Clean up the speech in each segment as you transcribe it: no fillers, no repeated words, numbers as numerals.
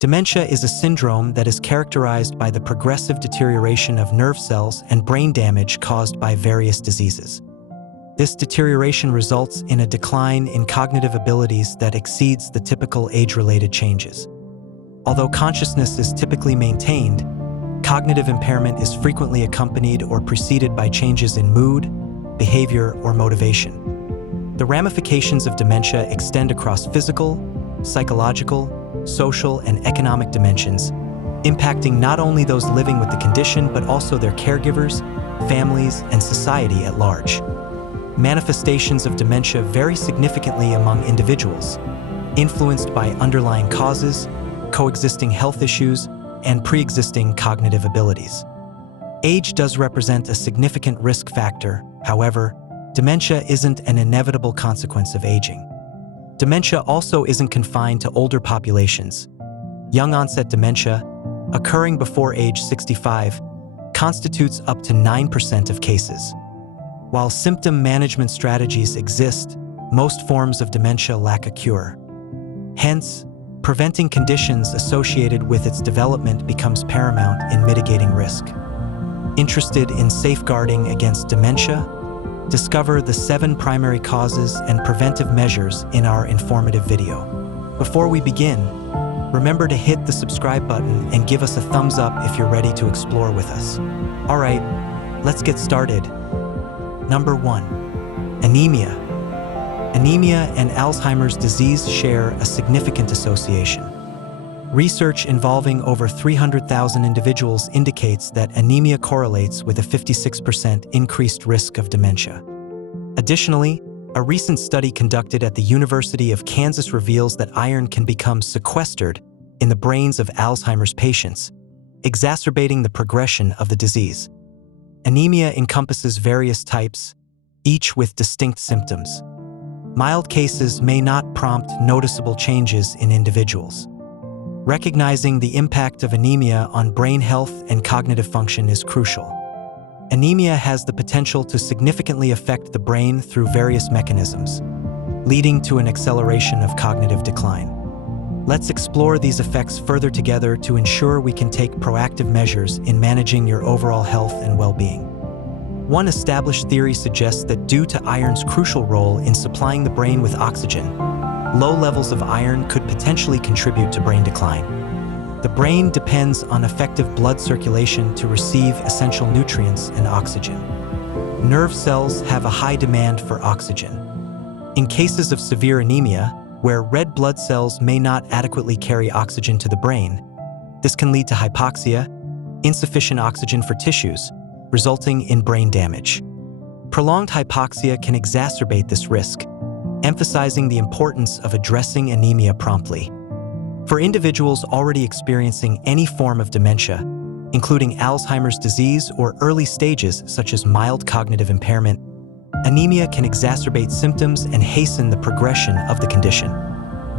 Dementia is a syndrome that is characterized by the progressive deterioration of nerve cells and brain damage caused by various diseases. This deterioration results in a decline in cognitive abilities that exceeds the typical age-related changes. Although consciousness is typically maintained, cognitive impairment is frequently accompanied or preceded by changes in mood, behavior, or motivation. The ramifications of dementia extend across physical, psychological, social, and economic dimensions, impacting not only those living with the condition but also their caregivers, families, and society at large. Manifestations of dementia vary significantly among individuals, influenced by underlying causes, coexisting health issues, and pre-existing cognitive abilities. Age does represent a significant risk factor. However, dementia isn't an inevitable consequence of aging. Dementia also isn't confined to older populations. Young-onset dementia, occurring before age 65, constitutes up to 9% of cases. While symptom management strategies exist, most forms of dementia lack a cure. Hence, preventing conditions associated with its development becomes paramount in mitigating risk. Interested in safeguarding against dementia? Discover the 7 primary causes and preventive measures in our informative video. Before we begin, remember to hit the subscribe button and give us a thumbs up if you're ready to explore with us. All right, let's get started. Number 1. Anemia. Anemia and Alzheimer's disease share a significant association. Research involving over 300,000 individuals indicates that anemia correlates with a 56% increased risk of dementia. Additionally, a recent study conducted at the University of Kansas reveals that iron can become sequestered in the brains of Alzheimer's patients, exacerbating the progression of the disease. Anemia encompasses various types, each with distinct symptoms. Mild cases may not prompt noticeable changes in individuals. Recognizing the impact of anemia on brain health and cognitive function is crucial. Anemia has the potential to significantly affect the brain through various mechanisms, leading to an acceleration of cognitive decline. Let's explore these effects further together to ensure we can take proactive measures in managing your overall health and well-being. One established theory suggests that due to iron's crucial role in supplying the brain with oxygen, low levels of iron could potentially contribute to brain decline. The brain depends on effective blood circulation to receive essential nutrients and oxygen. Nerve cells have a high demand for oxygen. In cases of severe anemia, where red blood cells may not adequately carry oxygen to the brain, this can lead to hypoxia, insufficient oxygen for tissues, resulting in brain damage. Prolonged hypoxia can exacerbate this risk, emphasizing the importance of addressing anemia promptly. For individuals already experiencing any form of dementia, including Alzheimer's disease or early stages such as mild cognitive impairment, anemia can exacerbate symptoms and hasten the progression of the condition.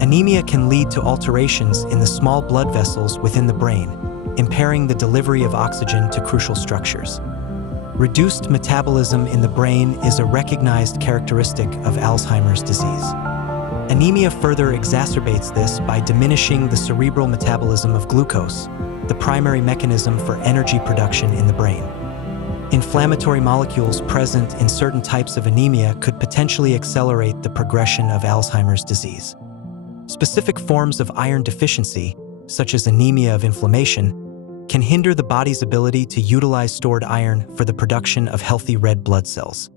Anemia can lead to alterations in the small blood vessels within the brain, impairing the delivery of oxygen to crucial structures. Reduced metabolism in the brain is a recognized characteristic of Alzheimer's disease. Anemia further exacerbates this by diminishing the cerebral metabolism of glucose, the primary mechanism for energy production in the brain. Inflammatory molecules present in certain types of anemia could potentially accelerate the progression of Alzheimer's disease. Specific forms of iron deficiency, such as anemia of inflammation, can hinder the body's ability to utilize stored iron for the production of healthy red blood cells.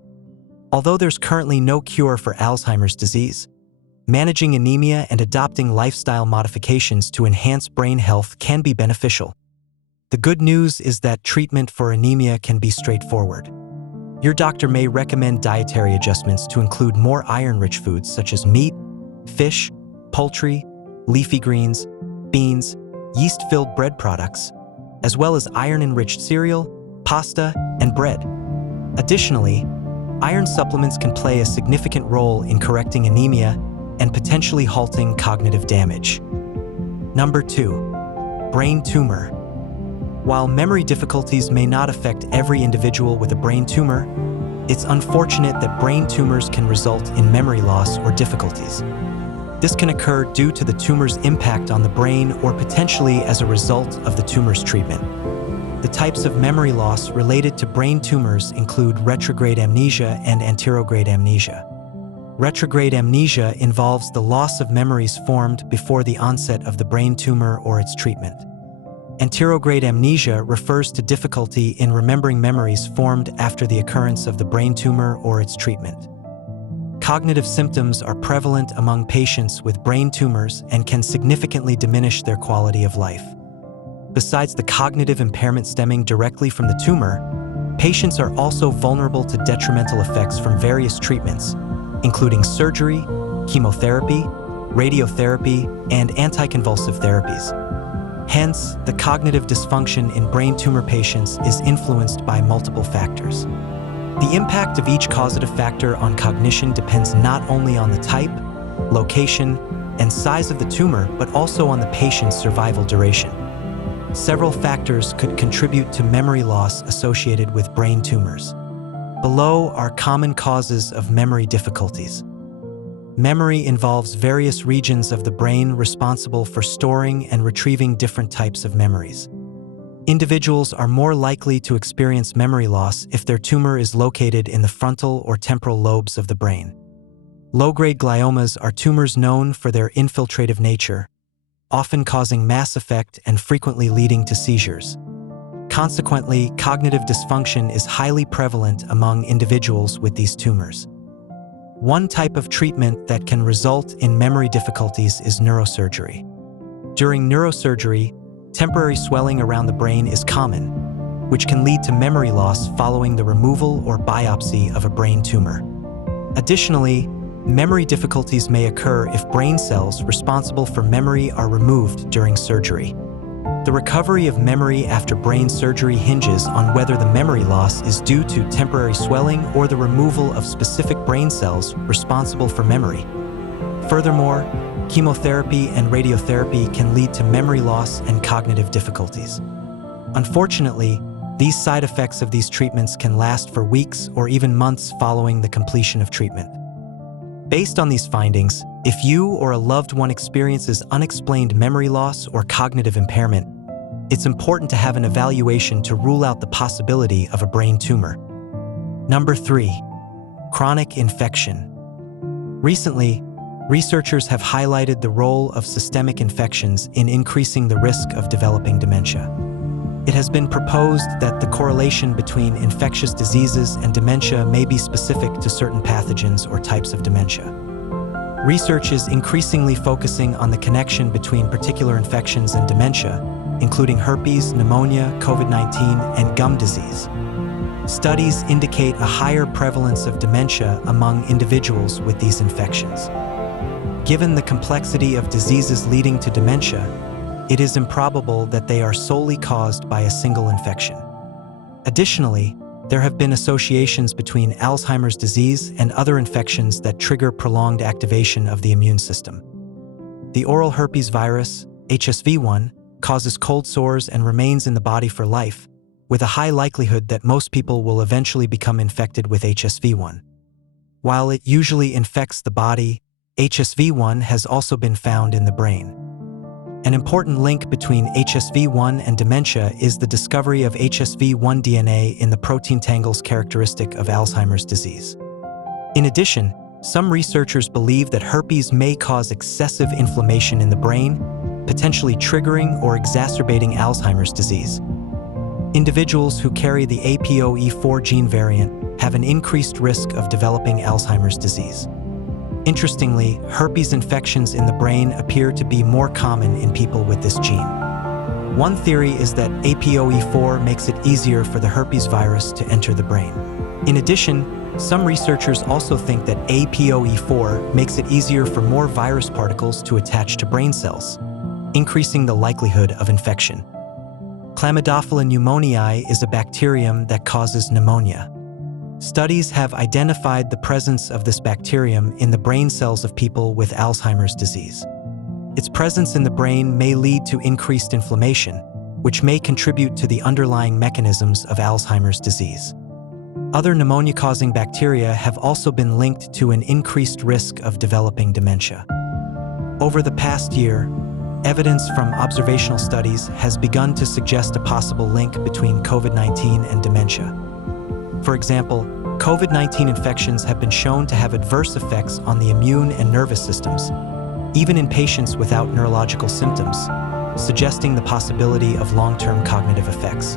Although there's currently no cure for Alzheimer's disease, managing anemia and adopting lifestyle modifications to enhance brain health can be beneficial. The good news is that treatment for anemia can be straightforward. Your doctor may recommend dietary adjustments to include more iron-rich foods such as meat, fish, poultry, leafy greens, beans, yeast-filled bread products, as well as iron-enriched cereal, pasta, and bread. Additionally, iron supplements can play a significant role in correcting anemia and potentially halting cognitive damage. Number 2. Brain tumor. While memory difficulties may not affect every individual with a brain tumor, it's unfortunate that brain tumors can result in memory loss or difficulties. This can occur due to the tumor's impact on the brain or potentially as a result of the tumor's treatment. The types of memory loss related to brain tumors include retrograde amnesia and anterograde amnesia. Retrograde amnesia involves the loss of memories formed before the onset of the brain tumor or its treatment. Anterograde amnesia refers to difficulty in remembering memories formed after the occurrence of the brain tumor or its treatment. Cognitive symptoms are prevalent among patients with brain tumors and can significantly diminish their quality of life. Besides the cognitive impairment stemming directly from the tumor, patients are also vulnerable to detrimental effects from various treatments, including surgery, chemotherapy, radiotherapy, and anticonvulsive therapies. Hence, the cognitive dysfunction in brain tumor patients is influenced by multiple factors. The impact of each causative factor on cognition depends not only on the type, location, and size of the tumor, but also on the patient's survival duration. Several factors could contribute to memory loss associated with brain tumors. Below are common causes of memory difficulties. Memory involves various regions of the brain responsible for storing and retrieving different types of memories. Individuals are more likely to experience memory loss if their tumor is located in the frontal or temporal lobes of the brain. Low-grade gliomas are tumors known for their infiltrative nature, often causing mass effect and frequently leading to seizures. Consequently, cognitive dysfunction is highly prevalent among individuals with these tumors. One type of treatment that can result in memory difficulties is neurosurgery. During neurosurgery, temporary swelling around the brain is common, which can lead to memory loss following the removal or biopsy of a brain tumor. Additionally, memory difficulties may occur if brain cells responsible for memory are removed during surgery. The recovery of memory after brain surgery hinges on whether the memory loss is due to temporary swelling or the removal of specific brain cells responsible for memory. Furthermore, chemotherapy and radiotherapy can lead to memory loss and cognitive difficulties. Unfortunately, these side effects of these treatments can last for weeks or even months following the completion of treatment. Based on these findings, if you or a loved one experiences unexplained memory loss or cognitive impairment, it's important to have an evaluation to rule out the possibility of a brain tumor. Number 3. Chronic infection. Recently, researchers have highlighted the role of systemic infections in increasing the risk of developing dementia. It has been proposed that the correlation between infectious diseases and dementia may be specific to certain pathogens or types of dementia. Research is increasingly focusing on the connection between particular infections and dementia, including herpes, pneumonia, COVID-19, and gum disease. Studies indicate a higher prevalence of dementia among individuals with these infections. Given the complexity of diseases leading to dementia, it is improbable that they are solely caused by a single infection. Additionally, there have been associations between Alzheimer's disease and other infections that trigger prolonged activation of the immune system. The oral herpes virus, HSV-1, causes cold sores and remains in the body for life, with a high likelihood that most people will eventually become infected with HSV-1. While it usually infects the body, HSV-1 has also been found in the brain. An important link between HSV-1 and dementia is the discovery of HSV-1 DNA in the protein tangles characteristic of Alzheimer's disease. In addition, some researchers believe that herpes may cause excessive inflammation in the brain, potentially triggering or exacerbating Alzheimer's disease. Individuals who carry the APOE4 gene variant have an increased risk of developing Alzheimer's disease. Interestingly, herpes infections in the brain appear to be more common in people with this gene. One theory is that APOE4 makes it easier for the herpes virus to enter the brain. In addition, some researchers also think that APOE4 makes it easier for more virus particles to attach to brain cells, increasing the likelihood of infection. Chlamydophila pneumoniae is a bacterium that causes pneumonia. Studies have identified the presence of this bacterium in the brain cells of people with Alzheimer's disease. Its presence in the brain may lead to increased inflammation, which may contribute to the underlying mechanisms of Alzheimer's disease. Other pneumonia-causing bacteria have also been linked to an increased risk of developing dementia. Over the past year, evidence from observational studies has begun to suggest a possible link between COVID-19 and dementia. For example, COVID-19 infections have been shown to have adverse effects on the immune and nervous systems, even in patients without neurological symptoms, suggesting the possibility of long-term cognitive effects.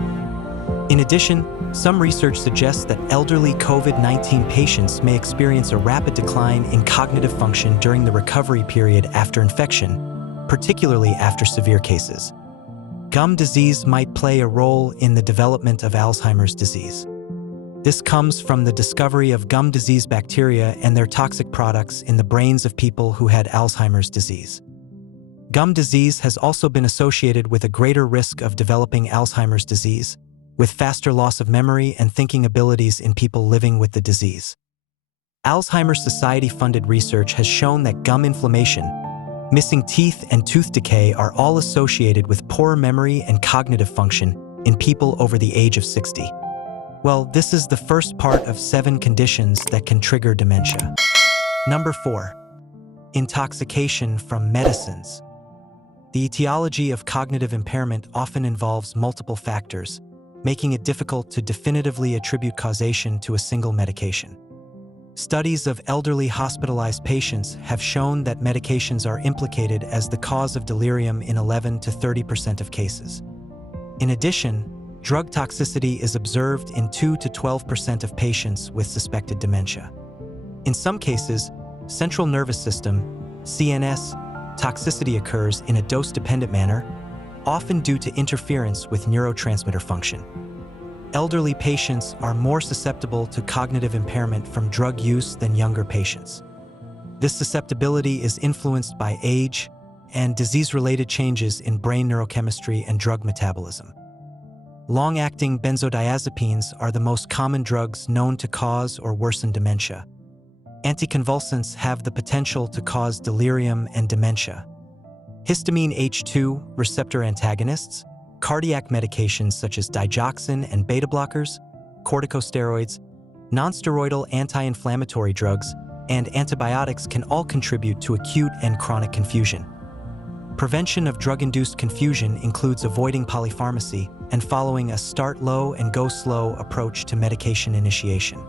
In addition, some research suggests that elderly COVID-19 patients may experience a rapid decline in cognitive function during the recovery period after infection, particularly after severe cases. Gum disease might play a role in the development of Alzheimer's disease. This comes from the discovery of gum disease bacteria and their toxic products in the brains of people who had Alzheimer's disease. Gum disease has also been associated with a greater risk of developing Alzheimer's disease, with faster loss of memory and thinking abilities in people living with the disease. Alzheimer's Society-funded research has shown that gum inflammation, missing teeth, and tooth decay are all associated with poor memory and cognitive function in people over the age of 60. Well, this is the first part of 7 conditions that can trigger dementia. Number 4. Intoxication from medicines. The etiology of cognitive impairment often involves multiple factors, making it difficult to definitively attribute causation to a single medication. Studies of elderly hospitalized patients have shown that medications are implicated as the cause of delirium in 11 to 30% of cases. In addition, drug toxicity is observed in 2 to 12% of patients with suspected dementia. In some cases, central nervous system (CNS) toxicity occurs in a dose-dependent manner, often due to interference with neurotransmitter function. Elderly patients are more susceptible to cognitive impairment from drug use than younger patients. This susceptibility is influenced by age and disease-related changes in brain neurochemistry and drug metabolism. Long-acting benzodiazepines are the most common drugs known to cause or worsen dementia. Anticonvulsants have the potential to cause delirium and dementia. Histamine H2 receptor antagonists, cardiac medications such as digoxin and beta blockers, corticosteroids, nonsteroidal anti-inflammatory drugs, and antibiotics can all contribute to acute and chronic confusion. Prevention of drug-induced confusion includes avoiding polypharmacy and following a start low and go slow approach to medication initiation.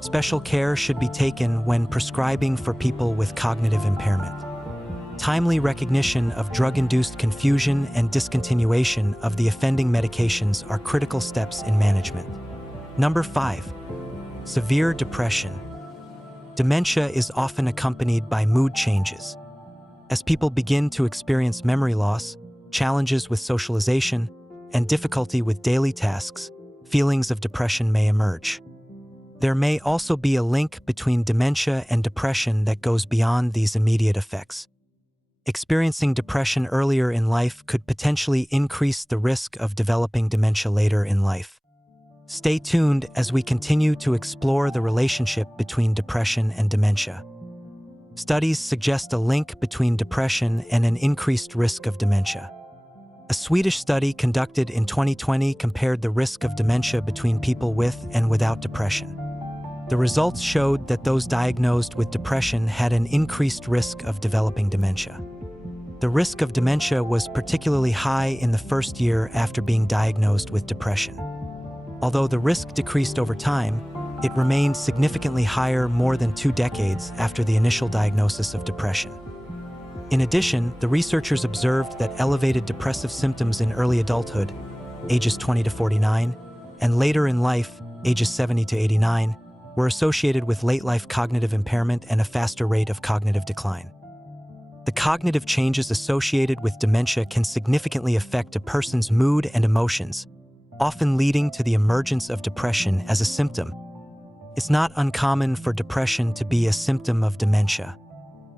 Special care should be taken when prescribing for people with cognitive impairment. Timely recognition of drug-induced confusion and discontinuation of the offending medications are critical steps in management. Number 5. Severe depression. Dementia is often accompanied by mood changes. As people begin to experience memory loss, challenges with socialization, and difficulty with daily tasks, feelings of depression may emerge. There may also be a link between dementia and depression that goes beyond these immediate effects. Experiencing depression earlier in life could potentially increase the risk of developing dementia later in life. Stay tuned as we continue to explore the relationship between depression and dementia. Studies suggest a link between depression and an increased risk of dementia. A Swedish study conducted in 2020 compared the risk of dementia between people with and without depression. The results showed that those diagnosed with depression had an increased risk of developing dementia. The risk of dementia was particularly high in the first year after being diagnosed with depression. Although the risk decreased over time, it remained significantly higher more than 2 decades after the initial diagnosis of depression. In addition, the researchers observed that elevated depressive symptoms in early adulthood, ages 20 to 49, and later in life, ages 70 to 89, were associated with late-life cognitive impairment and a faster rate of cognitive decline. The cognitive changes associated with dementia can significantly affect a person's mood and emotions, often leading to the emergence of depression as a symptom. It's not uncommon for depression to be a symptom of dementia.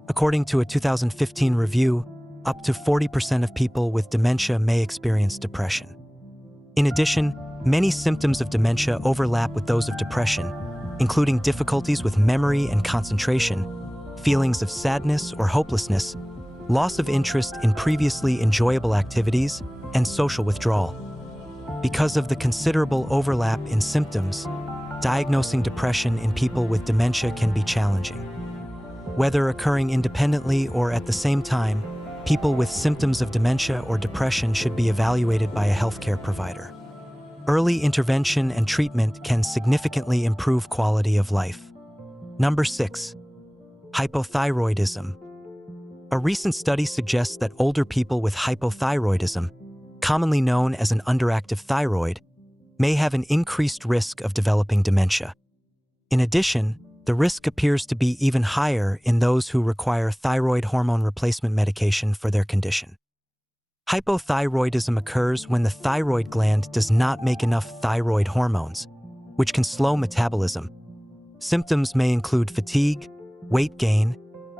According to a 2015 review, up to 40% of people with dementia may experience depression. In addition, many symptoms of dementia overlap with those of depression, including difficulties with memory and concentration, feelings of sadness or hopelessness, loss of interest in previously enjoyable activities, and social withdrawal. Because of the considerable overlap in symptoms, diagnosing depression in people with dementia can be challenging. Whether occurring independently or at the same time, people with symptoms of dementia or depression should be evaluated by a healthcare provider. Early intervention and treatment can significantly improve quality of life. Number 6. Hypothyroidism. A recent study suggests that older people with hypothyroidism, commonly known as an underactive thyroid, may have an increased risk of developing dementia. In addition, the risk appears to be even higher in those who require thyroid hormone replacement medication for their condition. Hypothyroidism occurs when the thyroid gland does not make enough thyroid hormones, which can slow metabolism. Symptoms may include fatigue, weight gain,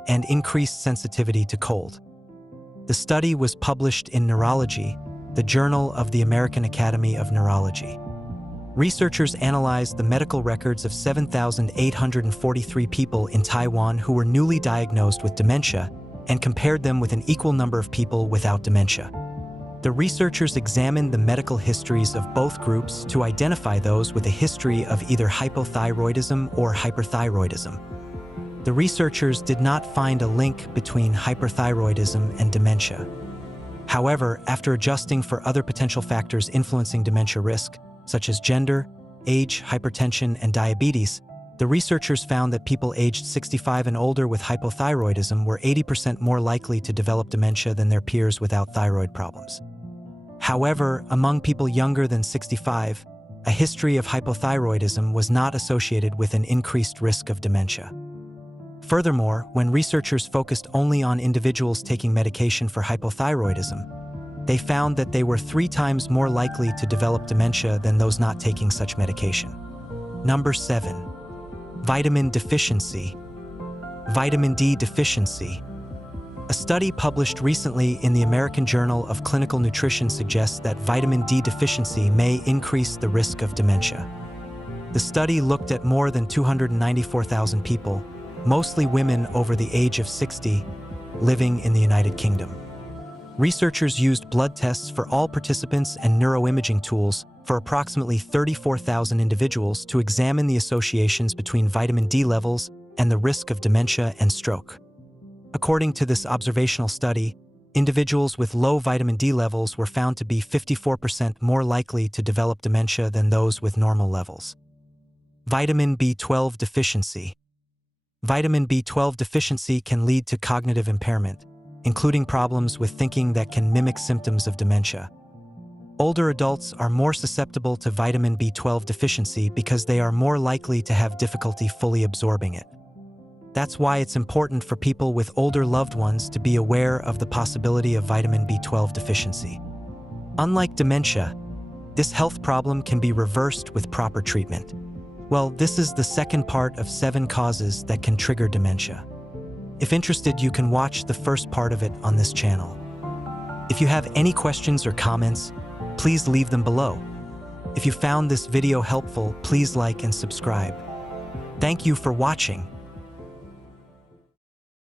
and increased sensitivity to cold. The study was published in Neurology, the Journal of the American Academy of Neurology. Researchers analyzed the medical records of 7,843 people in Taiwan who were newly diagnosed with dementia and compared them with an equal number of people without dementia. The researchers examined the medical histories of both groups to identify those with a history of either hypothyroidism or hyperthyroidism. The researchers did not find a link between hyperthyroidism and dementia. However, after adjusting for other potential factors influencing dementia risk, such as gender, age, hypertension, and diabetes, the researchers found that people aged 65 and older with hypothyroidism were 80% more likely to develop dementia than their peers without thyroid problems. However, among people younger than 65, a history of hypothyroidism was not associated with an increased risk of dementia. Furthermore, when researchers focused only on individuals taking medication for hypothyroidism, they found that they were 3 times more likely to develop dementia than those not taking such medication. Number 7. Vitamin deficiency. Vitamin D deficiency. A study published recently in the American Journal of Clinical Nutrition suggests that vitamin D deficiency may increase the risk of dementia. The study looked at more than 294,000 people, mostly women over the age of 60, living in the United Kingdom. Researchers used blood tests for all participants and neuroimaging tools for approximately 34,000 individuals to examine the associations between vitamin D levels and the risk of dementia and stroke. According to this observational study, individuals with low vitamin D levels were found to be 54% more likely to develop dementia than those with normal levels. Vitamin B12 deficiency. Vitamin B12 deficiency can lead to cognitive impairment, including problems with thinking that can mimic symptoms of dementia. Older adults are more susceptible to vitamin B12 deficiency because they are more likely to have difficulty fully absorbing it. That's why it's important for people with older loved ones to be aware of the possibility of vitamin B12 deficiency. Unlike dementia, this health problem can be reversed with proper treatment. Well, this is the second part of 7 causes that can trigger dementia. If interested, you can watch the first part of it on this channel. If you have any questions or comments, please leave them below. If you found this video helpful, please like and subscribe. Thank you for watching.